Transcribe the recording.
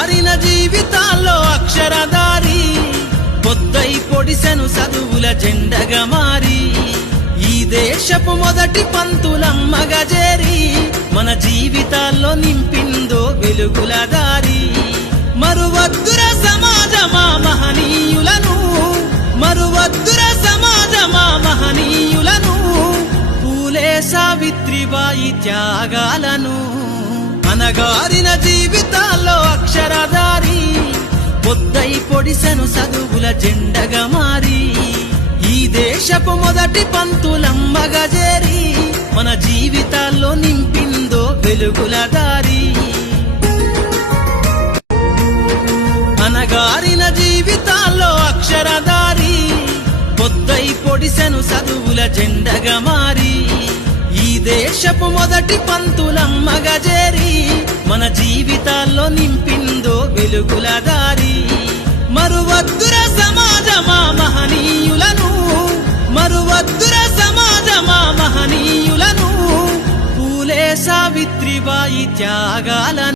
అనగారిన జీవితాల్లో అక్షరధారి పొద్దై పొడిసెను చదువుల జెండగా మారి ఈ దేశపు మొదటి పంతులమ్మగా చేరి మన జీవితాల్లో నింపిందో వెలుగుల దారి మరువద్దుర సమాజమా మహనీయులను మరువద్దుర సమాజమా మహనీయులను పూలే సావిత్రిబాయి త్యాగాలను అనగారిన జీవితాల్లో అక్షరధారి పొద్దై పొడిసెను చదువుల జెండగా మారి ఈ దేశపు మొదటి పంతులమ్మగా చేరి మన జీవితాల్లో నింపిందో వెలుగుల దారి అనగారిన జీవితాల్లో అక్షరధారి పొద్దై పొడిసెను చదువుల జెండగా మారి ఈ దేశపు మొదటి పంతులమ్మగా చేరి మన జీవితాల్లో నింపిందో వెలుగుల దారి మరువద్దుర సమాజమా మహనీయులను మరువద్దుర సమాజమా మహనీయులను పూలే సావిత్రిబాయి త్యాగాలను